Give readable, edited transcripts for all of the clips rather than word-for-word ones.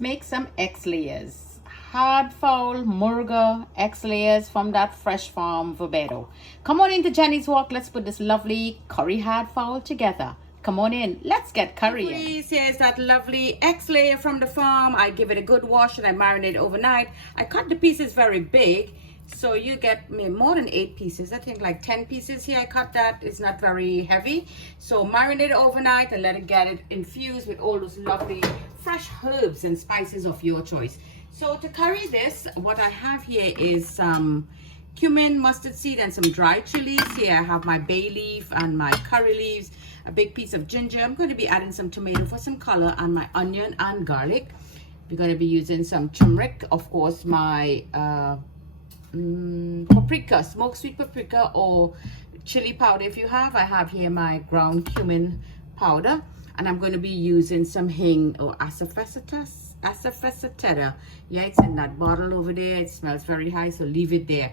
let's make some X layers. Hard fowl, murga, X layers from that fresh farm Verbedo. Come on into Jenny's Walk. Let's put this lovely curry hard fowl together. Come on in. Let's get currying. Here's that lovely X layer from the farm. I give it a good wash and I marinate overnight. I cut the pieces very big. So you get more than 8 pieces. I think like 10 pieces here. I cut that. It's not very heavy. So marinate it overnight and let it get it infused with all those lovely fresh herbs and spices of your choice. So to curry this, what I have here is some cumin, mustard seed, and some dried chilies. Here I have my bay leaf and my curry leaves, a big piece of ginger. I'm going to be adding some tomato for some color, and my onion and garlic. We're going to be using some turmeric, of course, my paprika, smoked sweet paprika or chili powder if you have. I have here my ground cumin powder, and I'm going to be using some hing or asafoetida. Yeah, it's in that bottle over there. It smells very high, so leave it there.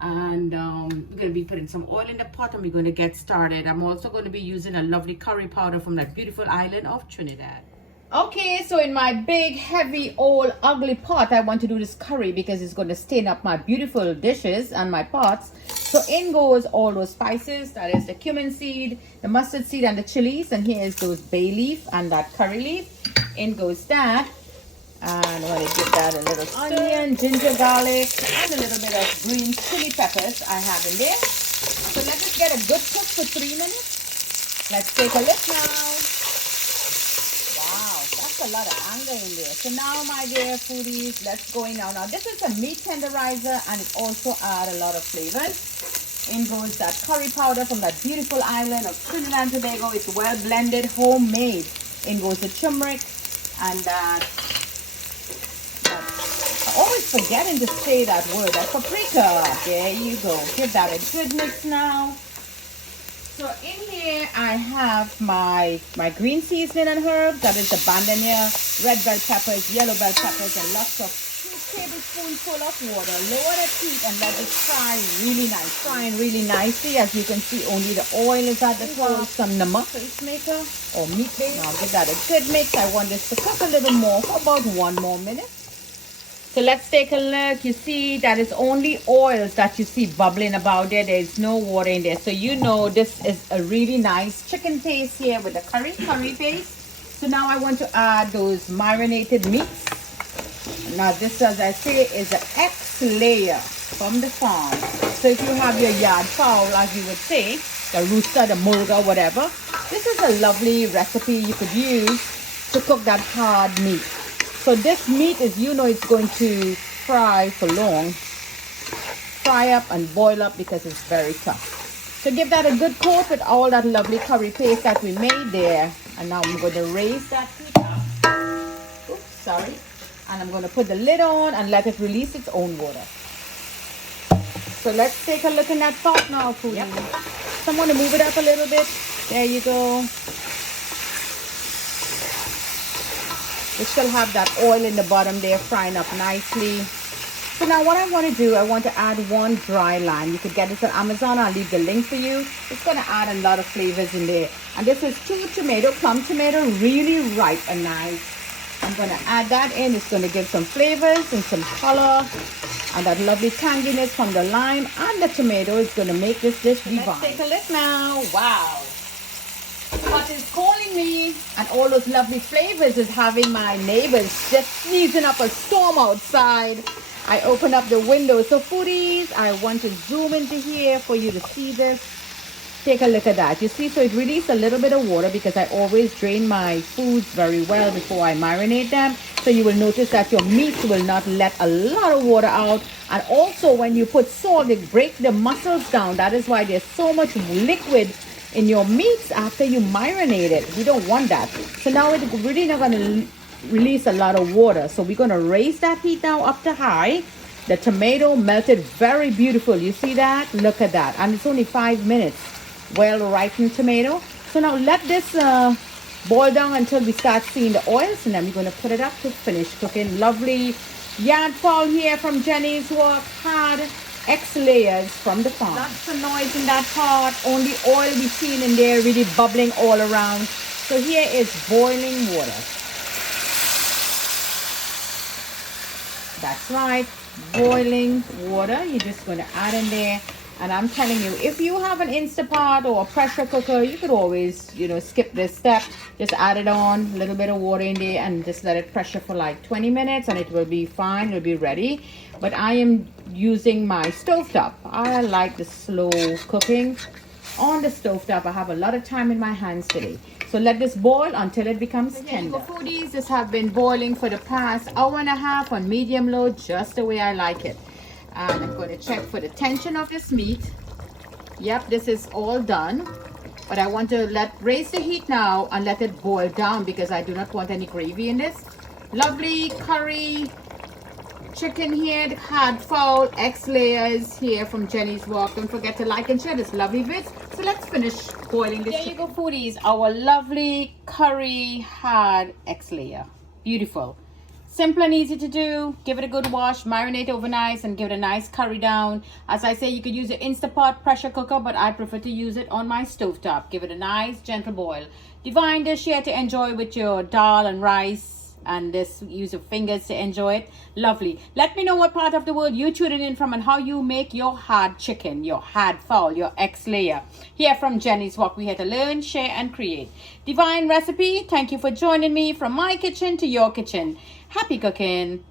And we're going to be putting some oil in the pot and we're going to get started. I'm also going to be using a lovely curry powder from that beautiful island of Trinidad. Okay, so in my big, heavy, old, ugly pot, I want to do this curry because it's going to stain up my beautiful dishes and my pots. So in goes all those spices. That is the cumin seed, the mustard seed, and the chilies. And here is those bay leaf and that curry leaf. In goes that. And I'm going to give that a little onion, ginger, garlic, and a little bit of green chili peppers I have in there. So let us get a good cook for 3 minutes. Let's take a look now. A lot of anger in there. So now, my dear foodies, let's go in now. Now this is a meat tenderizer and it also adds a lot of flavors. In goes that curry powder from that beautiful island of Trinidad and Tobago. It's well blended, homemade. In goes the turmeric and that I always forgetting to say that word, that paprika. There you go. Give that a good mix now. So in here I have my green seasoning and herbs. That is the bandania, red bell peppers, yellow bell peppers, and lots of 2 tablespoons full of water. Lower the heat and let it fry really nice. Frying really nicely. As you can see, only the oil is at the top. Some namak maker or meat base. Now give that a good mix. I want this to cook a little more for about 1 more minute. So let's take a look. You see that is only oils that you see bubbling about there. There is no water in there. So you know this is a really nice chicken paste here with the curry paste. So now I want to add those marinated meats. Now this, as I say, is an X layer from the farm. So if you have your yard fowl, as you would say, the rooster, the murga, whatever, this is a lovely recipe you could use to cook that hard meat. So this meat is, you know, it's going to fry for long. Fry up and boil up because it's very tough. So give that a good coat with all that lovely curry paste that we made there. And now I'm going to raise that heat up. Oops, sorry. And I'm going to put the lid on and let it release its own water. So let's take a look in that pot now, foodie. Yep. So I'm going to move it up a little bit. There you go. We still have that oil in the bottom there frying up nicely. So now what I want to do, I want to add 1 dry lime. You could get this on Amazon. I'll leave the link for you. It's going to add a lot of flavors in there. And this is 2 tomato, plum tomato, really ripe and nice. I'm going to add that in. It's going to give some flavors and some color. And that lovely tanginess from the lime and the tomato is going to make this dish divine. Let's take a look now. Wow. What is calling me, and all those lovely flavors is having my neighbors just sneezing up a storm outside. I open up the window. So foodies, I want to zoom into here for you to see this. Take a look at that. You see, so it released a little bit of water because I always drain my foods very well before I marinate them. So you will notice that your meats will not let a lot of water out. And also when you put salt, it breaks the muscles down. That is why there's so much liquid in your meats after you marinate it. We don't want that. So now it's really not going to release a lot of water. So we're going to raise that heat now up to high. The tomato melted very beautiful. You see that? Look at that. And it's only 5 minutes. Well ripened tomato. So now let this boil down until we start seeing the oils, and then we're going to put it up to finish cooking. Lovely yard fowl here from Jenny's Walk. Hard X layers from the farm. Lots of noise in that pot. Only oil we seen in there, really bubbling all around. So here is boiling water. That's right, boiling water. You're just going to add in there. And I'm telling you, if you have an Insta Pot or a pressure cooker, you could always, you know, skip this step. Just add it on, a little bit of water in there, and just let it pressure for like 20 minutes, and it will be fine. It'll be ready. But I am using my stovetop. I like the slow cooking on the stovetop. I have a lot of time in my hands today. So let this boil until it becomes tender. Foodies, this have been boiling for the past hour and a half on medium low, just the way I like it. And I'm going to check for the tension of this meat. Yep, this is all done. But I want to raise the heat now and let it boil down because I do not want any gravy in this. Lovely curry chicken here, had fowl, X layers here from Jenny's Walk. Don't forget to like and share this lovely vid. So let's finish boiling this. There you go, foodies. Our lovely curry had X layer. Beautiful. Simple and easy to do. Give it a good wash, marinate overnight, and give it a nice curry down. As I say, you could use an Insta Pot pressure cooker, but I prefer to use it on my stovetop. Give it a nice gentle boil. Divine dish here to enjoy with your dal and rice, and this use your fingers to enjoy it. Lovely. Let me know what part of the world you're tuning in from and how you make your hard chicken, your hard fowl, your X layer. Here from Jenny's Walk, we're here to learn, share, and create. Divine recipe. Thank you for joining me from my kitchen to your kitchen. Happy cooking.